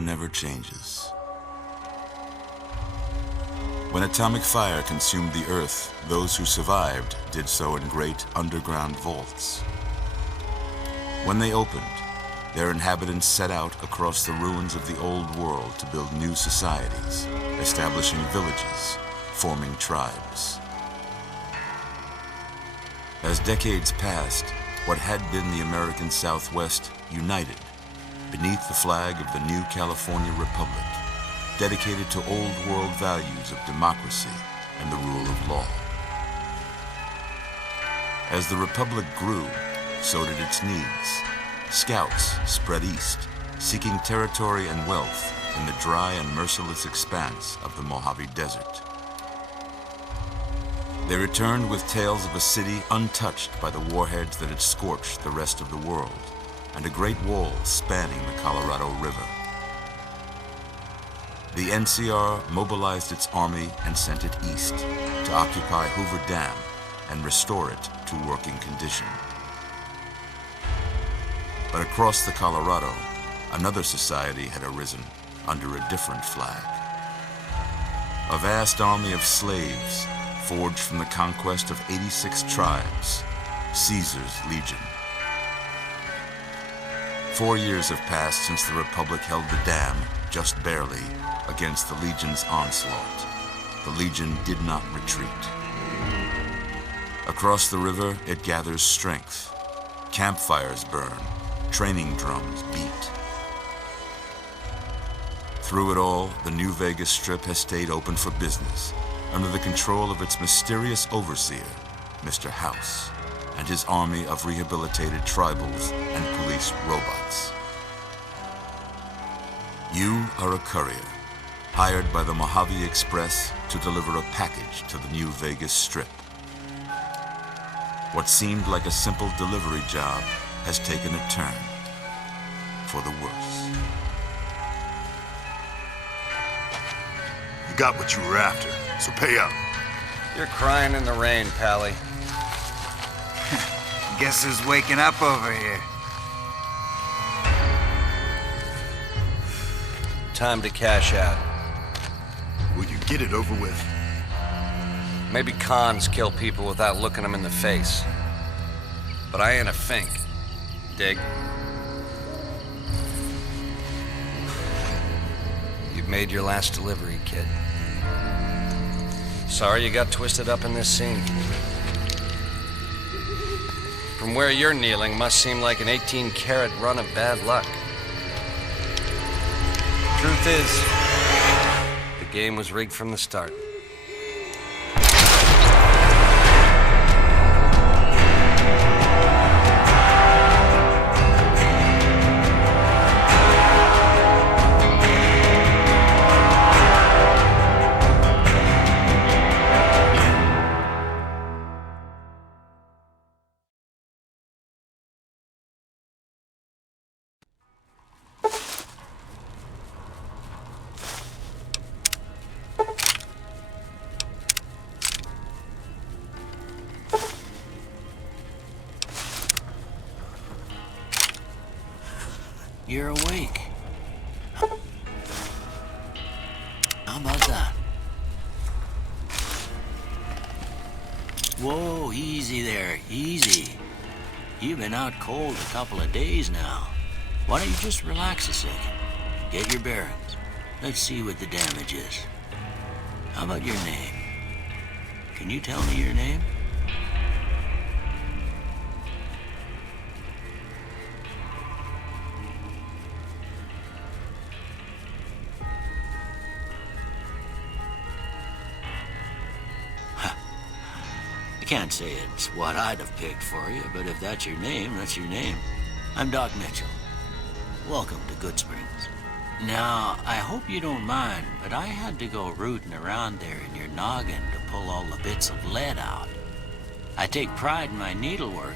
never changes. When atomic fire consumed the Earth, those who survived did so in great underground vaults. When they opened, their inhabitants set out across the ruins of the old world to build new societies, establishing villages, forming tribes. As decades passed, what had been the American Southwest united beneath the flag of the new California Republic, dedicated to old world values of democracy and the rule of law. As the Republic grew, so did its needs. Scouts spread east, seeking territory and wealth in the dry and merciless expanse of the Mojave Desert. They returned with tales of a city untouched by the warheads that had scorched the rest of the world, and a great wall spanning the Colorado River. The NCR mobilized its army and sent it east to occupy Hoover Dam and restore it to working condition. But across the Colorado, another society had arisen under a different flag. A vast army of slaves forged from the conquest of 86 tribes, Caesar's Legion. 4 years have passed since the Republic held the dam, just barely, against the Legion's onslaught. The Legion did not retreat. Across the river, it gathers strength. Campfires burn, training drums beat. Through it all, the New Vegas Strip has stayed open for business, under the control of its mysterious overseer, Mr. House, and his army of rehabilitated tribals and police robots. You are a courier, hired by the Mojave Express to deliver a package to the New Vegas Strip. What seemed like a simple delivery job has taken a turn for the worse. You got what you were after, so pay up. You're crying in the rain, Pally. Guess who's waking up over here? Time to cash out. Will you get it over with? Maybe cons kill people without looking them in the face. But I ain't a fink. Dig? You've made your last delivery, kid. Sorry you got twisted up in this scene. From where you're kneeling must seem like an 18-carat run of bad luck. Truth is, the game was rigged from the start. You're awake. How about that? Whoa, easy there, easy. You've been out cold a couple of days now. Why don't you just relax a second? Get your bearings. Let's see what the damage is. How about your name? Can you tell me your name? I can't say it's what I'd have picked for you, but if that's your name, that's your name. I'm Doc Mitchell. Welcome to Good Springs. Now, I hope you don't mind, but I had to go rooting around there in your noggin to pull all the bits of lead out. I take pride in my needlework,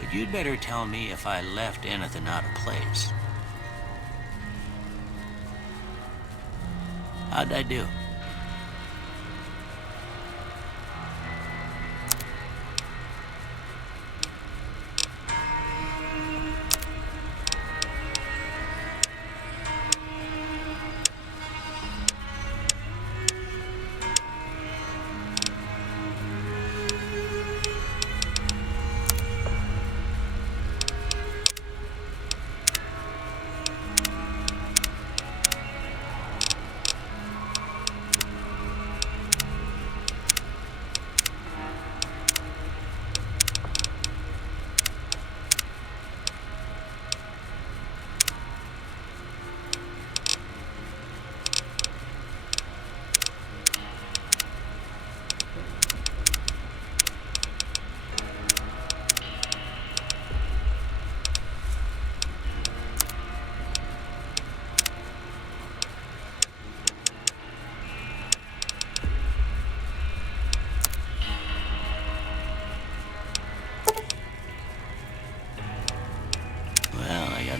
but you'd better tell me if I left anything out of place. How'd I do?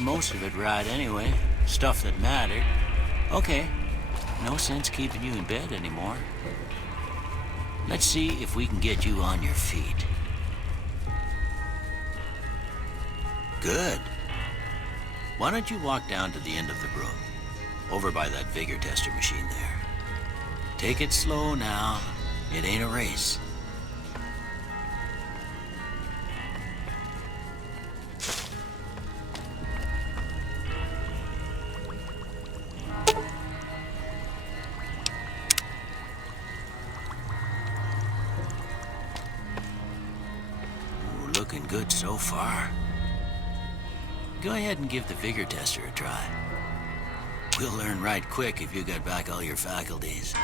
got most of it right anyway. Stuff that mattered. Okay, no sense keeping you in bed anymore. Let's see if we can get you on your feet. Good. Why don't you walk down to the end of the room, over by that vigor tester machine there. Take it slow now. It ain't a race. Ooh, looking good so far. Go ahead and give the vigor tester a try. We'll learn right quick if you got back all your faculties.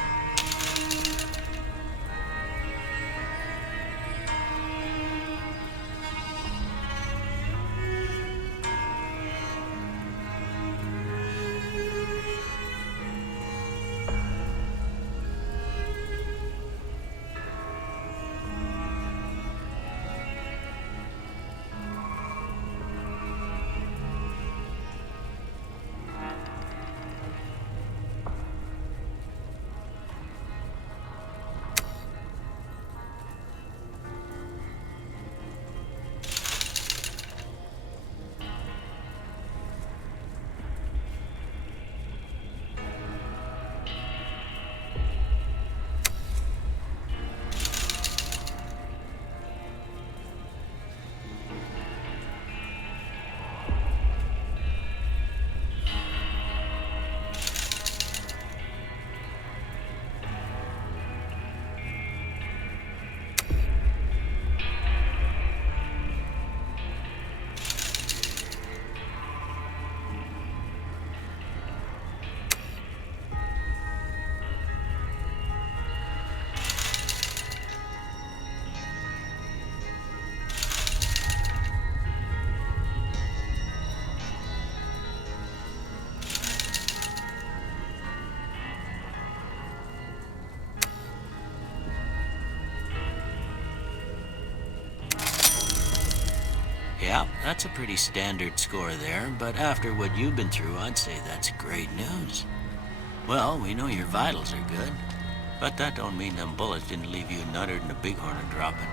Yeah, that's a pretty standard score there, but after what you've been through, I'd say that's great news. Well, we know your vitals are good, but that don't mean them bullets didn't leave you nuttered and a bighorn dropping.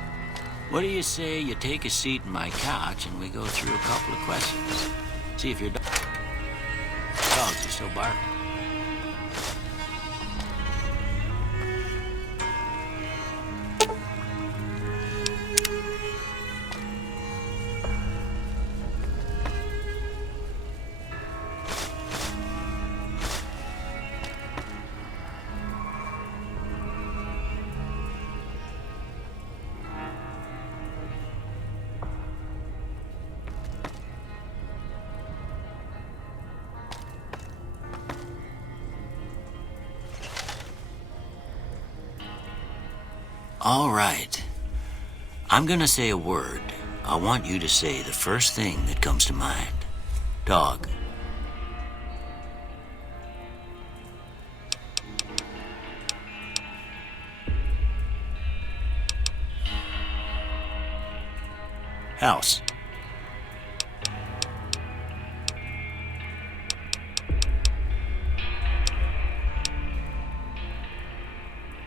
What do you say you take a seat in my couch and we go through a couple of questions? See if your dogs are still barking. All right. I'm gonna say a word. I want you to say the first thing that comes to mind. Dog. House.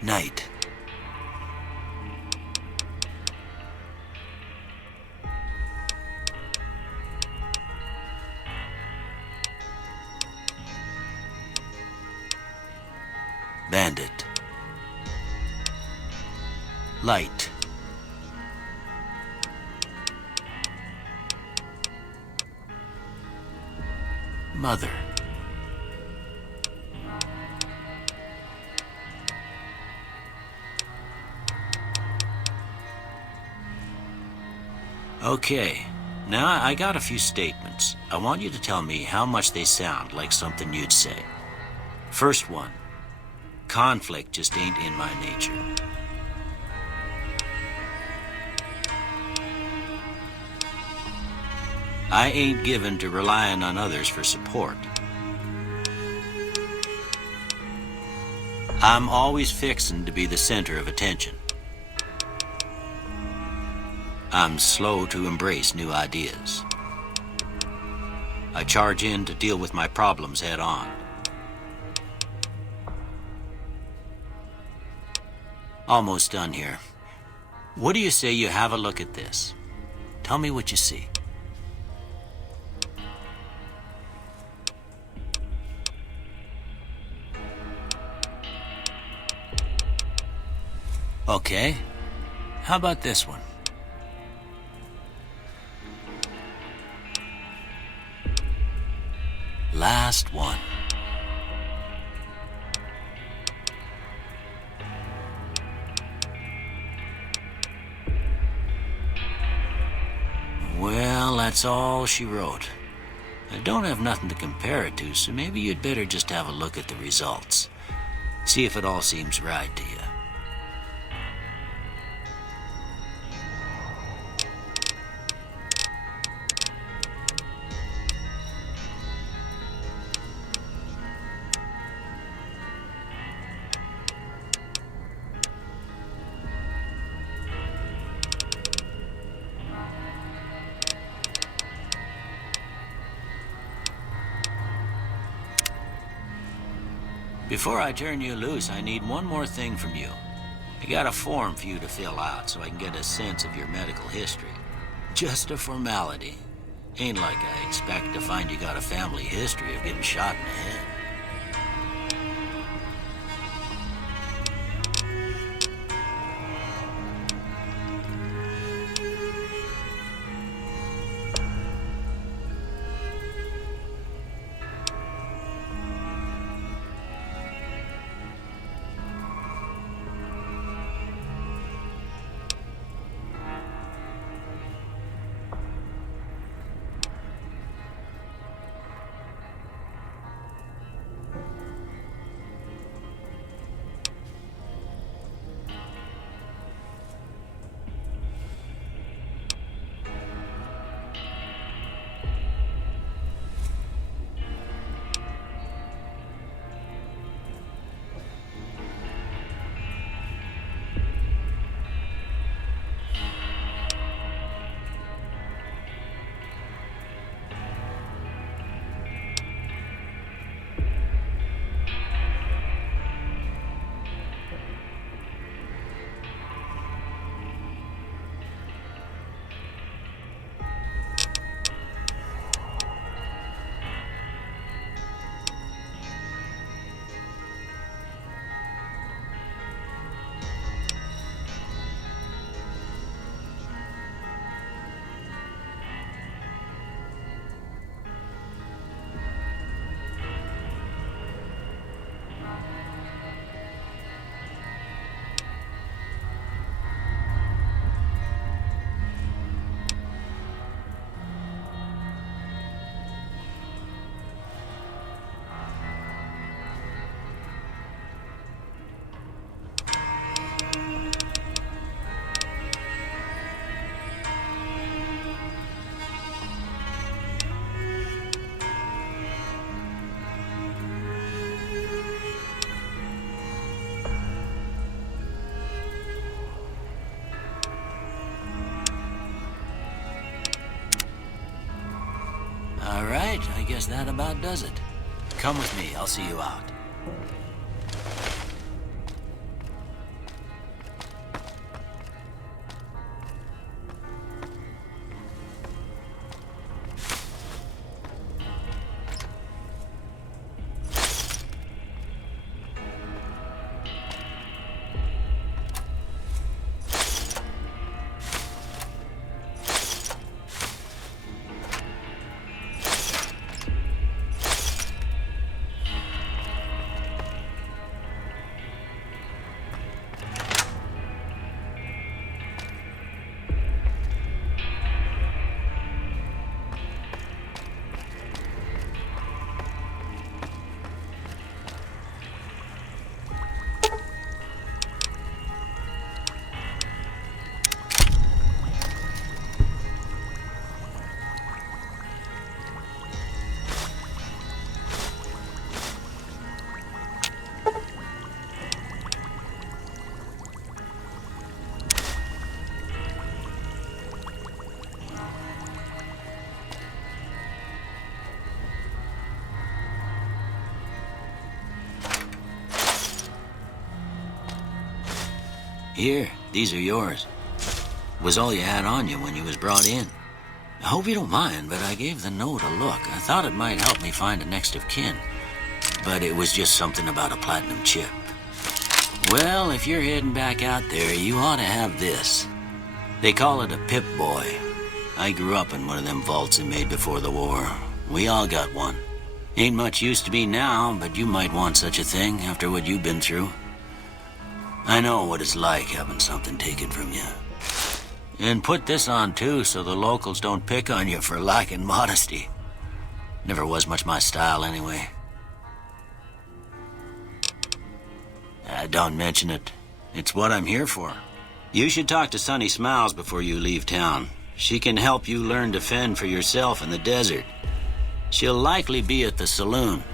Night. Bandit. Light. Mother. Okay, now I got a few statements. I want you to tell me how much they sound like something you'd say. First one. Conflict just ain't in my nature. I ain't given to relying on others for support. I'm always fixin' to be the center of attention. I'm slow to embrace new ideas. I charge in to deal with my problems head on. Almost done here. What do you say you have a look at this? Tell me what you see. Okay. How about this one? Last one. Well, that's all she wrote. I don't have nothing to compare it to, so maybe you'd better just have a look at the results. See if it all seems right to you. Before I turn you loose, I need one more thing from you. I got a form for you to fill out so I can get a sense of your medical history. Just a formality. Ain't like I expect to find you got a family history of getting shot in the head. All right, I guess that about does it. Come with me, I'll see you out. Here, these are yours. Was all you had on you when you was brought in. I hope you don't mind, but I gave the note a look. I thought it might help me find a next of kin. But it was just something about a platinum chip. Well, if you're heading back out there, you ought to have this. They call it a Pip-Boy. I grew up in one of them vaults they made before the war. We all got one. Ain't much use to me now, but you might want such a thing after what you've been through. I know what it's like having something taken from you. And put this on too, so the locals don't pick on you for lacking modesty. Never was much my style anyway. Don't mention it. It's what I'm here for. You should talk to Sunny Smiles before you leave town. She can help you learn to fend for yourself in the desert. She'll likely be at the saloon.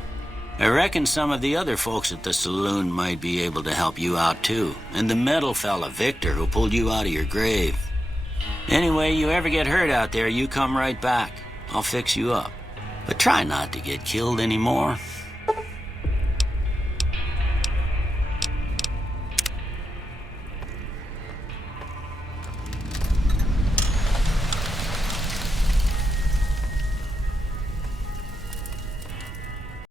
I reckon some of the other folks at the saloon might be able to help you out too. And the metal fella, Victor, who pulled you out of your grave. Anyway, you ever get hurt out there, you come right back. I'll fix you up. But try not to get killed anymore.